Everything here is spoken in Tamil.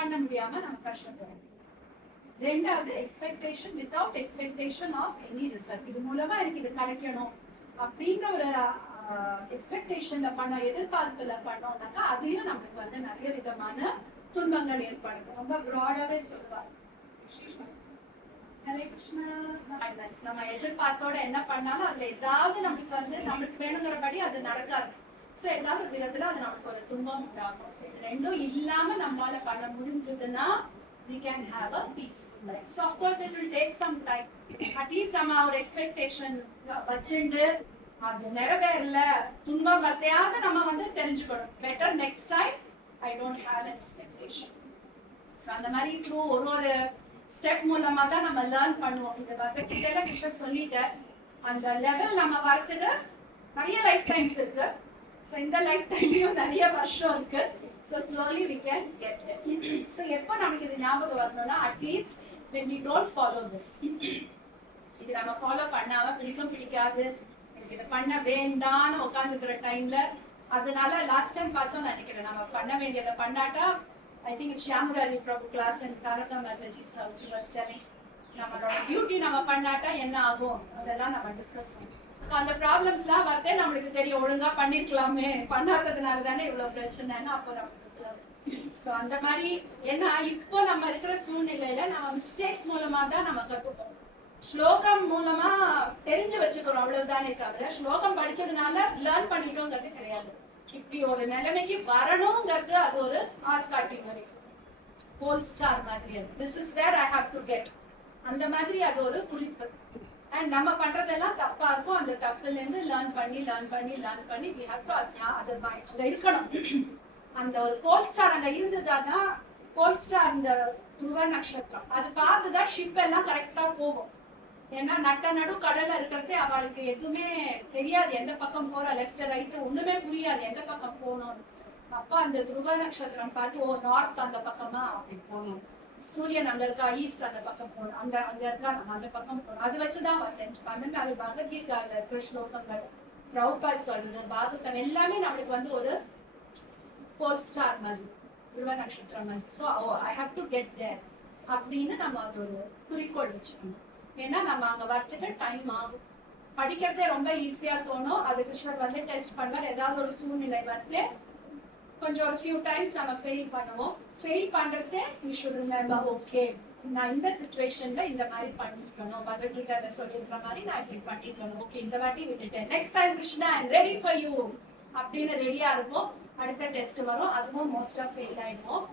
பண்ண முடியாம நம்ம கஷ்டப்படுறோம். ரெண்டாவது expectation without expectation of any result. இது மூலமா எனக்கு இது கிடைக்கணும் அப்படின்ற ஒரு எக்ஸ்பெக்டேஷன்ல பண்ணோம், எதிர்பார்ப்புல பண்ணோம்னாக்கா அதுலயும் நம்மளுக்கு வந்து நிறைய விதமான துன்பங்கள் ஏற்படும். ரொம்ப ப்ராடாவே சொல்லுவார். நம்ம எதிர்பார்ப்போட என்ன பண்ணாலும் அதுல ஏதாவது நமக்கு வந்து நம்மளுக்கு வேணுங்கிறபடி அது நடக்காது. ஸோ ஏதாவது விதத்துல அது நமக்கு ஒரு துன்பம் உண்டாகும். ஸோ இது ரெண்டும் இல்லாம நம்மளால பண்ண முடிஞ்சதுன்னா we can have a peaceful life. So of course it will take some time. At least நம்ம ஒரு எக்ஸ்பெக்டேஷன் வச்சுண்டு அது நிறைவேறல, துன்பம் வரத்தையாவது நம்ம வந்து தெரிஞ்சுக்கணும். Better next time I don't have an expectation. So அந்த மாதிரி த்ரூ ஒரு ஸ்டெப் மூலமா தான் நம்ம லேர்ன் பண்ணுவோம். இந்த பகவத்கீதையில கிருஷ்ணர் சொல்லிட்டார், அந்த லெவல் நம்ம வரத்துக்கு நிறைய லைஃப் டைம்ஸ் இருக்கு. ஸோ இந்த லைஃப் டைம்லயும் நிறைய வருஷம் இருக்கு. So slowly we can get it. So எப்போ நமக்கு இது ஞாபகம் வரணும்னா at least when we don't follow this, இது நம்ம ஃபாலோ பண்ணாம பிடிக்கும் பிடிக்காது எனக்கு இதை பண்ண வேண்டான்னு உட்காந்துக்கிற டைம்ல, அதனால லாஸ்ட் டைம் பார்த்தோம் நினைக்கிறேன், நம்ம பண்ண வேண்டியதை பண்ணாட்டா I think it's Shyamurari Prabhu class and Taraka Mataji's house we were telling நம்மளோட டியூட்டி நம்ம பண்ணாட்டா என்ன ஆகும் அதெல்லாம் நம்ம டிஸ்கஸ் பண்ணுவோம். ஸோ அந்த ப்ராப்ளம்ஸ்லாம் வரதே நம்மளுக்கு தெரியும், ஒழுங்கா பண்ணிருக்கலாமே, பண்ணாததுனால தானே இவ்வளவு பிரச்சனைன்னு அப்போ நமக்கு. ஸோ அந்த மாதிரி ஏன்னா இப்போ நம்ம இருக்கிற சூழ்நிலையில நம்ம மிஸ்டேக்ஸ் மூலமா தான் நம்ம கற்றுப்போம். ஸ்லோகம் மூலமா தெரிஞ்சு வச்சுக்கிறோம் அவ்வளவுதானே தவிர ஸ்லோகம் படிச்சதுனால லேர்ன் பண்ணிட்டோங்கிறது கிடையாது. இப்படி ஒரு நிலைமைக்கு வரணுங்கிறது அது ஒரு ஆட்காட்டி மாதிரி, கோல் ஸ்டார் மாதிரி. அது this is where I have to get, அந்த மாதிரி அது ஒரு குறிப்பு. அண்ட் நம்ம பண்றதெல்லாம் தப்பா இருக்கும், அந்த தப்புல இருந்து லேர்ன் பண்ணி we have to அது இருக்கணும். அந்த ஒரு கோல் ஸ்டார் அங்க இருந்ததுதான் கோல் ஸ்டார், இந்த துருவ நட்சத்திரம் அது பார்த்துதான் ஷிப் எல்லாம் கரெக்டா போகும். ஏன்னா நட்ட நடு கடல்ல இருக்கிறதே அவளுக்கு எதுவுமே தெரியாது, எந்த பக்கம் போற லெஃப்ட் ரைட் ஒண்ணுமே புரியாது எந்த பக்கம் போகணும்னு. அப்ப அந்த துருவ நட்சத்திரம் பார்த்து ஓ நார்த் அந்த பக்கமா அப்படி போகணும், சூரியன் அங்க இருக்கா ஈஸ்ட் அந்த பக்கம் போகணும், அங்க இருக்கா நம்ம அந்த பக்கம் போகணும், அது வச்சுதான் தெரிஞ்சுப்பாங்க. அது பகவத்கீதையில இருக்கிற ஸ்லோகங்கள், பிரபுபாத் சொல்றது, பாகவதம் எல்லாமே நம்மளுக்கு வந்து ஒரு கோல் ஸ்டார் மாதிரி, துருவ நட்சத்திரம் மாதிரி. So I have to get there அப்படின்னு நம்ம அது ஒரு குறிக்கோள் வச்சுக்கணும். ஏன்னா நம்ம அங்க வரத்துக்கு டைம் ஆகும். படிக்கிறதே ரொம்ப ஈஸியா தோணும், அது கிருஷ்ணர் வந்து டெஸ்ட் பண்ணுவார். ஏதாவது ஒரு சூழ்நிலை வந்து கொஞ்சம் ஒரு ஃபியூ டைம்ஸ் நம்ம ஃபெயில் பண்ணுவோம். ஃபெயில் பண்றதே வி ஷுட் ரிமெம்பர், ஓகே நான் இந்த சிச்சுவேஷன்ல இந்த மாதிரி பண்ணிருக்கணும், பகவத்கீதை சொல்லியிருக்கிற மாதிரி நான் இப்படி பண்ணிருக்கணும், ஓகே இந்த வாட்டி விட்டுட்டேன், next time Krishna I am ready for you அப்படின்னு ரெடியா இருப்போம். அடுத்த டெஸ்ட் வரும், அதுவும் மோஸ்டா ஃபெயில் ஆயிடுவோம்.